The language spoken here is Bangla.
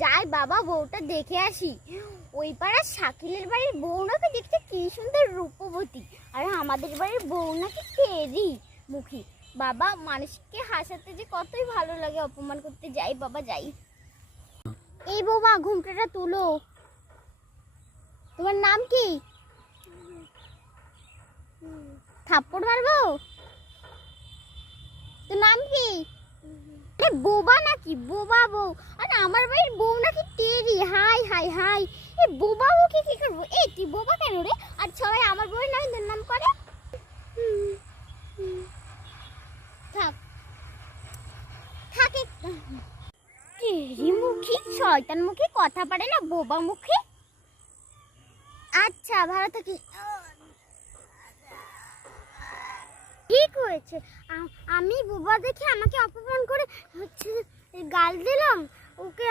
যাই বাবা বউটা দেখে আসি। ওই পাড়ার শাকিলের বাড়ির বউ নাকি দেখতে কি সুন্দর রূপবতী, আর আমাদের বাড়ির বউ নাকি তেরি মুখী। বাবা মানুষকে হাসাতে যে কতই ভালো লাগে, অপমান করতে যাই বাবা যাই। এই বৌমা ঘুমটাটা তুলো। তোমার নাম কি? থাপ্পড় মারবো? তোর নাম কি? বোবা নাকি? বোবা বউ। আর আমার বাড়ির বউ নাকি টেরি। হাই হাই হাই, এই বোবা বউকে কি করবো? এই তুই বোবা কেন রে? আর সবাই আমার বউয়ের নামে দুর্নাম করে। থাক থাকে। টেরি মুখী, শয়তান মুখী, কথা পারে না, বোবা মুখী। আচ্ছা ভালো থাকি। ঠিক হয়েছে, আমি বোবা দেখে আমাকে অপমান করে হচ্ছে গাল দিলাম ওকে।